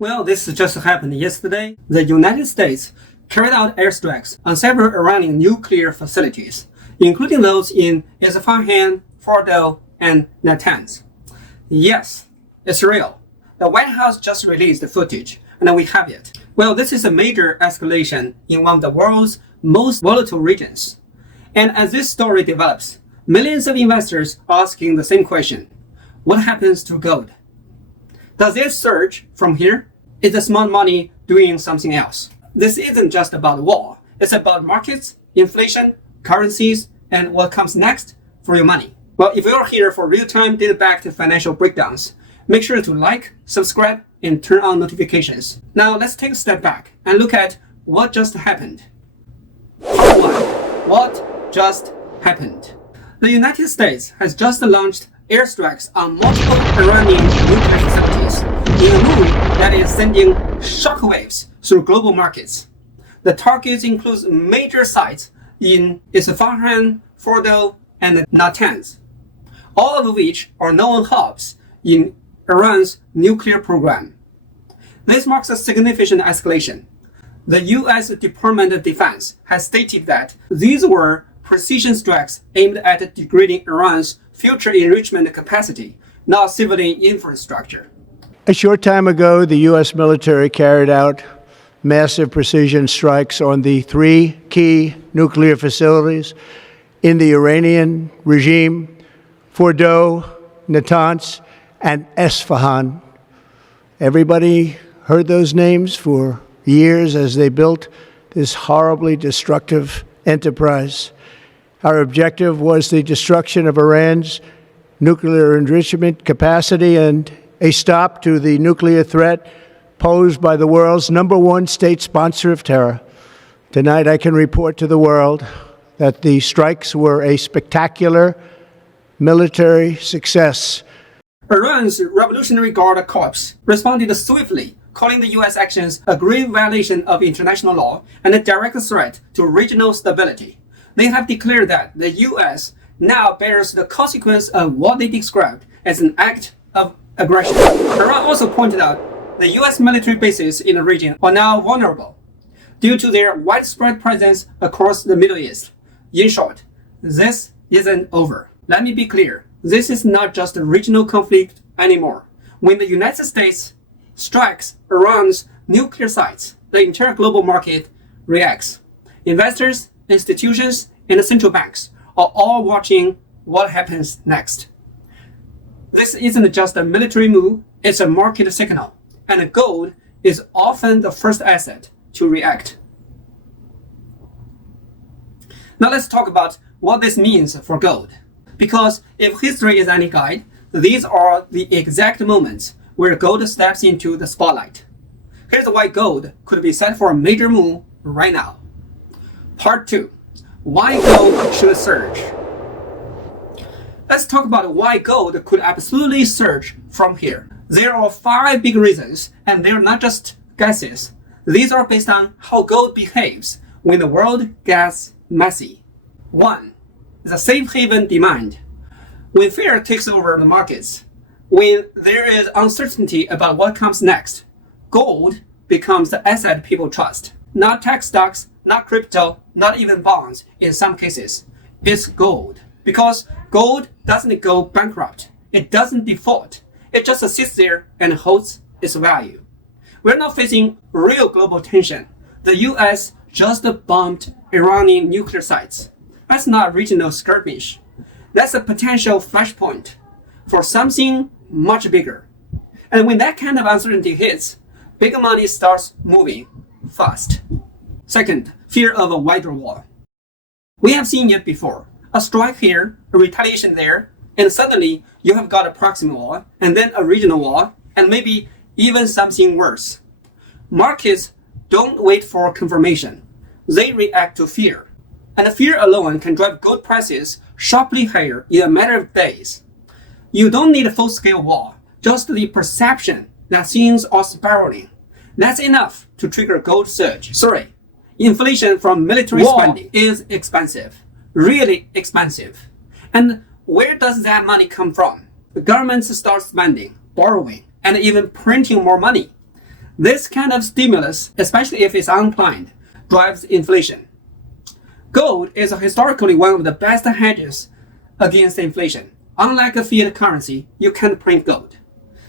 Well, this just happened yesterday. The United States carried out airstrikes on several Iranian nuclear facilities, including those in Isfahan, Fordow, and Natanz. Yes, it's real. The White House just released the footage, and we have it. Well, this is a major escalation in one of the world's most volatile regions. And as this story develops, millions of investors are asking the same question. What happens to gold? Does it surge from here? Is the smart money doing something else? This isn't just about war. It's about markets, inflation, currencies, and what comes next for your money. Well, if you're here for real-time data-backed financial breakdowns, make sure to like, subscribe, and turn on notifications. Now let's take a step back and look at what just happened. Part 1. What just happened? The United States has just launched airstrikes on multiple Iranian nuclear facilities in a move that is sending shockwaves through global markets. The targets include major sites in Isfahan, Fordow, and Natanz, all of which are known hubs in Iran's nuclear program. This marks a significant escalation. The U.S. Department of Defense has stated that these were precision strikes aimed at degrading Iran's future enrichment capacity, not civilian infrastructure. A short time ago, the U.S. military carried out massive precision strikes on the three key nuclear facilities in the Iranian regime: Fordow, Natanz, and Isfahan. Everybody heard those names for years as they built this horribly destructive enterprise. Our objective was the destruction of Iran's nuclear enrichment capacity and a stop to the nuclear threat posed by the world's #1 state sponsor of terror. Tonight, I can report to the world that the strikes were a spectacular military success. Iran's Revolutionary Guard Corps responded swiftly, calling the U.S. actions a grave violation of international law and a direct threat to regional stability. They have declared that the U.S. now bears the consequence of what they described as an act of aggression. Iran also pointed out the U.S. military bases in the region are now vulnerable due to their widespread presence across the Middle East. In short, this isn't over. Let me be clear. This is not just a regional conflict anymore. When the United States strikes Iran's nuclear sites, the entire global market reacts. Investors, institutions, and central banks are all watching what happens next. This isn't just a military move, it's a market signal, and gold is often the first asset to react. Now let's talk about what this means for gold. Because if history is any guide, these are the exact moments where gold steps into the spotlight. Here's why gold could be set for a major move right now. Part 2. Why gold should surge. Let's talk about why gold could absolutely surge from here. There are 5 big reasons, and they're not just guesses. These are based on how gold behaves when the world gets messy. 1. The safe haven demand. When fear takes over the markets, when there is uncertainty about what comes next, gold becomes the asset people trust. Not tech stocks, not crypto, not even bonds in some cases. It's gold. Because gold doesn't go bankrupt. It doesn't default. It just sits there and holds its value. We're not facing real global tension. The US just bombed Iranian nuclear sites. That's not a regional skirmish. That's a potential flashpoint for something much bigger. And when that kind of uncertainty hits, big money starts moving fast. Second, fear of a wider war. We have seen it before. A strike here, a retaliation there, and suddenly you have got a proxy war, and then a regional war, and maybe even something worse. Markets don't wait for confirmation. They react to fear. And fear alone can drive gold prices sharply higher in a matter of days. You don't need a full-scale war, just the perception that things are spiraling. That's enough to trigger gold surge. 3. Inflation from military spending is expensive, really expensive. And where does that money come from? The governments start spending, borrowing, and even printing more money. This kind of stimulus, especially if it's unplanned, drives inflation. Gold is historically one of the best hedges against inflation. Unlike a fiat currency, you can't print gold.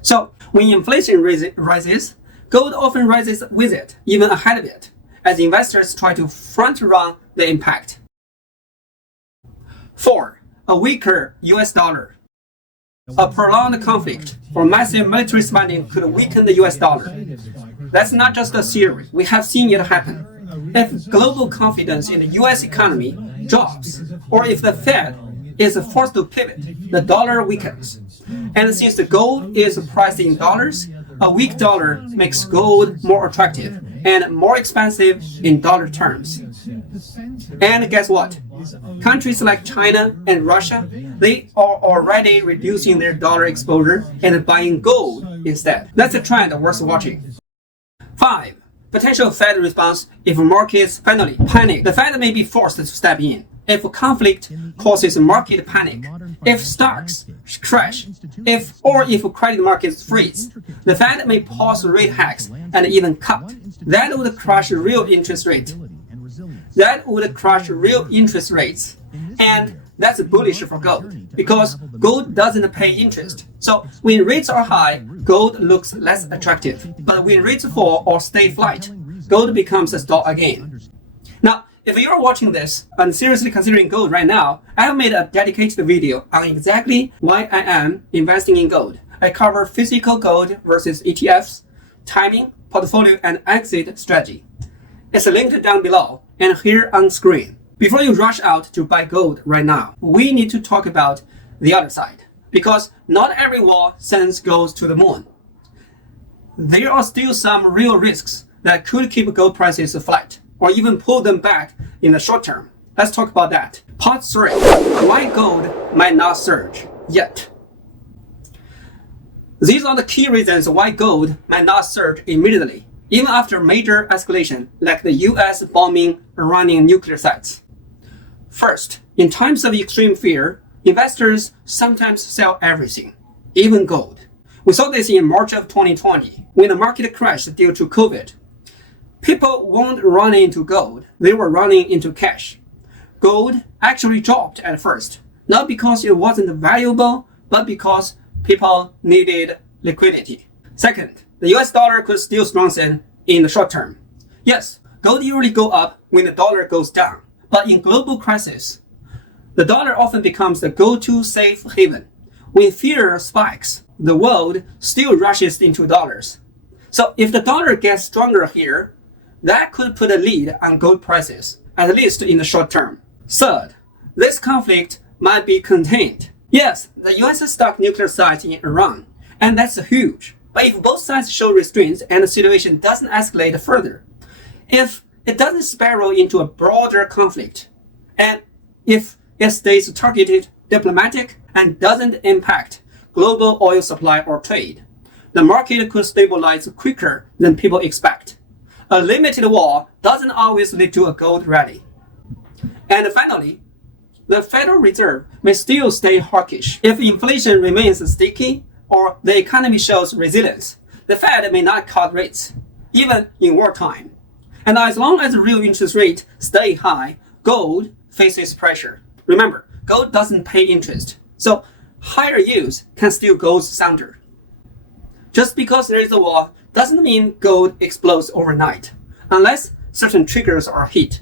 So when inflation rises, gold often rises with it, even ahead of it, as investors try to front-run the impact. 4. A weaker US dollar. A prolonged conflict or massive military spending could weaken the US dollar. That's not just a theory. We have seen it happen. If global confidence in the US economy drops, or if the Fed is forced to pivot, the dollar weakens. And since the gold is priced in dollars, a weak dollar makes gold more attractive and more expensive in dollar terms. And guess what? Countries like China and Russia, they are already reducing their dollar exposure and buying gold instead. That's a trend worth watching. 5. Potential Fed response if markets finally panic. The Fed may be forced to step in. If conflict causes market panic, if stocks crash, if credit markets freeze, the Fed may pause rate hikes and even cut. That would crush real interest rates. And that's bullish for gold because gold doesn't pay interest. So when rates are high, gold looks less attractive. But when rates fall or stay flat, gold becomes a stock again. Now, if you're watching this and seriously considering gold right now, I have made a dedicated video on exactly why I am investing in gold. I cover physical gold versus ETFs, timing, portfolio, and exit strategy. It's linked down below and here on screen. Before you rush out to buy gold right now, we need to talk about the other side. Because not every war sends gold to the moon. There are still some real risks that could keep gold prices flat, or even pull them back in the short term. Let's talk about that. Part 3. Why gold might not surge yet. These are the key reasons why gold might not surge immediately, even after major escalation like the US bombing Iranian nuclear sites. First, in times of extreme fear, investors sometimes sell everything, even gold. We saw this in March of 2020, when the market crashed due to COVID. People weren't running into gold, they were running into cash. Gold actually dropped at first, not because it wasn't valuable, but because people needed liquidity. Second, the US dollar could still strengthen in the short term. Yes, gold usually goes up when the dollar goes down, but in global crisis, the dollar often becomes the go-to safe haven. When fear spikes, the world still rushes into dollars. So if the dollar gets stronger here, that could put a lead on gold prices, at least in the short term. Third, this conflict might be contained. Yes, the US stuck nuclear sites in Iran, and that's huge. But if both sides show restraints and the situation doesn't escalate further, if it doesn't spiral into a broader conflict, and if it stays targeted, diplomatic, and doesn't impact global oil supply or trade, the market could stabilize quicker than people expect. A limited war doesn't always lead to a gold rally. And finally, the Federal Reserve may still stay hawkish. If inflation remains sticky or the economy shows resilience, the Fed may not cut rates, even in wartime. And as long as real interest rates stay high, gold faces pressure. Remember, gold doesn't pay interest, so higher yields can still go sounder. Just because there is a war doesn't mean gold explodes overnight, unless certain triggers are hit.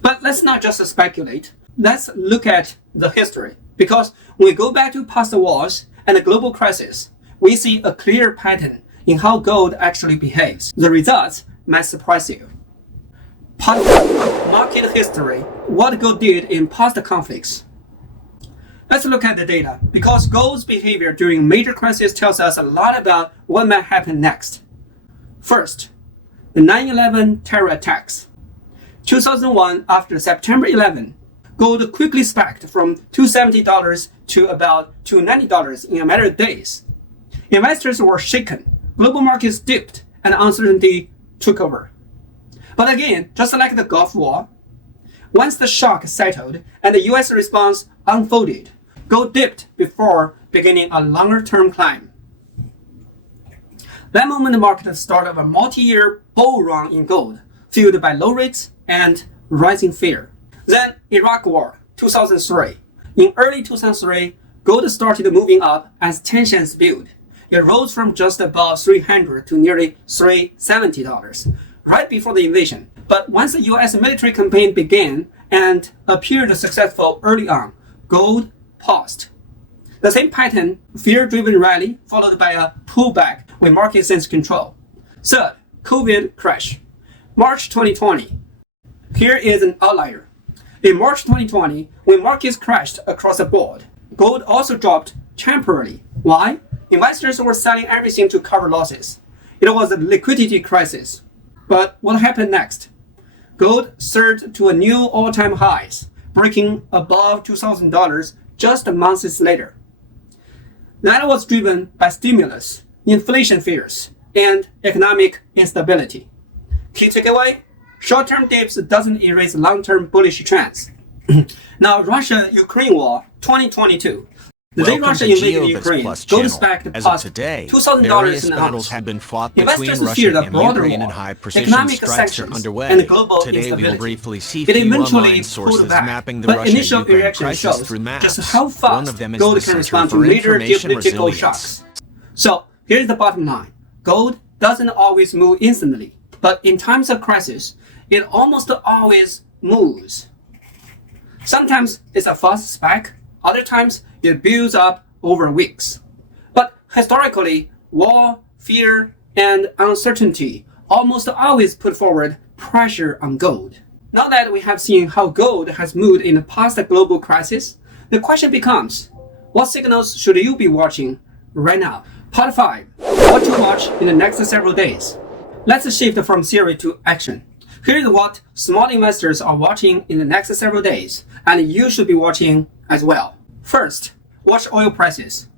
But let's not just speculate. Let's look at the history, because when we go back to past wars and a global crisis, we see a clear pattern in how gold actually behaves. The results might surprise you. Part 1. Market history. What gold did in past conflicts. Let's look at the data, because gold's behavior during major crises tells us a lot about what might happen next. First, the 9/11 terror attacks. 2001, after September 11, gold quickly spiked from $270 to about $290 in a matter of days. Investors were shaken, global markets dipped, and uncertainty took over. But again, just like the Gulf War, once the shock settled and the US response unfolded, gold dipped before beginning a longer-term climb. That moment marked the start of a multi-year bull run in gold, fueled by low rates and rising fear. Then Iraq War, 2003. In early 2003, gold started moving up as tensions built. It rose from just above $300 to nearly $370 right before the invasion. But once the US military campaign began and appeared successful early on, gold paused. The same pattern, fear-driven rally followed by a pullback when market sensed control. Third, COVID crash. March 2020. Here is an outlier. In March 2020, when markets crashed across the board, gold also dropped temporarily. Why? Investors were selling everything to cover losses. It was a liquidity crisis. But what happened next? Gold surged to a new all-time highs, breaking above $2,000 just months later. That was driven by stimulus, inflation fears, and economic instability. Key takeaway? Short-term dips doesn't erase long-term bullish trends. Now, Russia-Ukraine war 2022. The day Russia invaded Ukraine, gold spiked past $2,000 an ounce. Investors feared a broader war, economic sanctions, and global instability. It eventually pulled back, but initial reaction shows just how fast gold can respond to major geopolitical shocks. So, here's the bottom line. Gold doesn't always move instantly, but in times of crisis, it almost always moves. Sometimes it's a fast spike, other times it builds up over weeks. But historically, war, fear, and uncertainty almost always put forward pressure on gold. Now that we have seen how gold has moved in the past global crisis, the question becomes, what signals should you be watching right now? Part 5. What to watch in the next several days. Let's shift from theory to action. Here's what smart investors are watching in the next several days, and you should be watching as well. First, watch oil prices.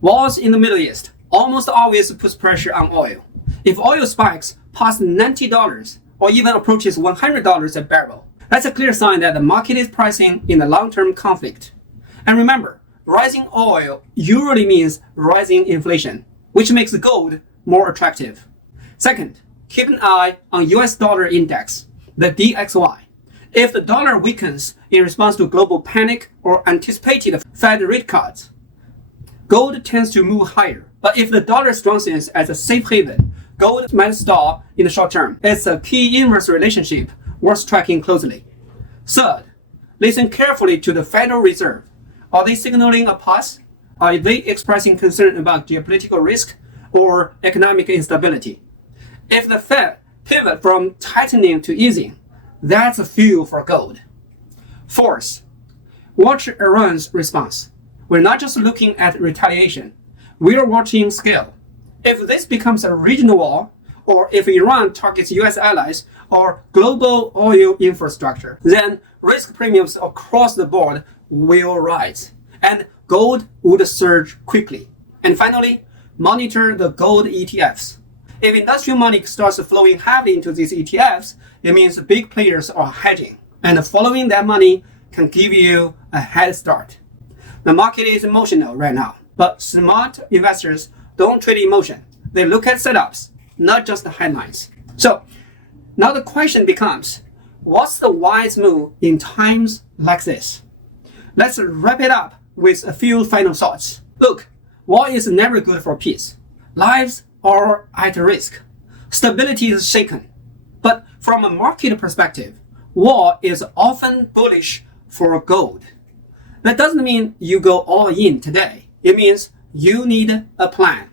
Wars in the Middle East almost always puts pressure on oil. If oil spikes past $90 or even approaches $100 a barrel, that's a clear sign that the market is pricing in a long-term conflict. And remember, rising oil usually means rising inflation, which makes gold more attractive. Second, keep an eye on US dollar index, the DXY. If the dollar weakens in response to global panic or anticipated Fed rate cuts, gold tends to move higher. But if the dollar strengthens as a safe haven, gold might stall in the short term. It's a key inverse relationship worth tracking closely. Third, listen carefully to the Federal Reserve. Are they signaling a pause? Are they expressing concern about geopolitical risk or economic instability? If the Fed pivot from tightening to easing, that's a fuel for gold. Fourth, watch Iran's response. We're not just looking at retaliation, we're watching scale. If this becomes a regional war, or if Iran targets US allies or global oil infrastructure, then risk premiums across the board will rise, and gold would surge quickly. And finally, monitor the gold ETFs. If industrial money starts flowing heavily into these ETFs, it means big players are hedging, and following that money can give you a head start. The market is emotional right now, but smart investors don't trade emotion. They look at setups, not just the headlines. So now the question becomes, what's the wise move in times like this? Let's wrap it up with a few final thoughts. Look, war is never good for peace. Lives are at risk. Stability is shaken. But from a market perspective, war is often bullish for gold. That doesn't mean you go all in today. It means you need a plan.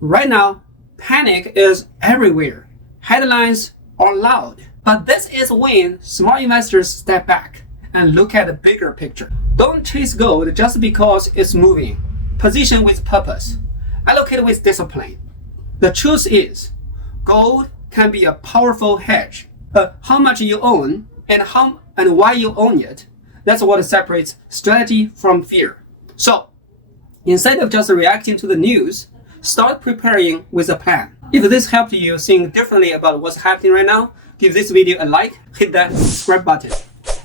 Right now, panic is everywhere. Headlines are loud. But this is when smart investors step back and look at the bigger picture. Don't chase gold just because it's moving. Position with purpose. Allocate with discipline. The truth is, gold can be a powerful hedge. How much you own and how and why you own it, that's what separates strategy from fear. So, instead of just reacting to the news, start preparing with a plan. If this helped you think differently about what's happening right now, give this video a like, hit that subscribe button.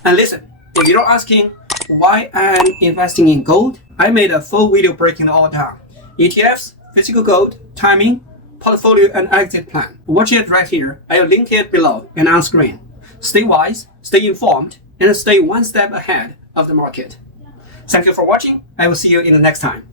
And listen, if you're asking why I'm investing in gold, I made a full video breaking it all down. ETFs, physical gold, timing, portfolio and exit plan. Watch it right here. I'll link it below and on screen. Stay wise, stay informed, and stay one step ahead of the market. Thank you for watching. I will see you in the next time.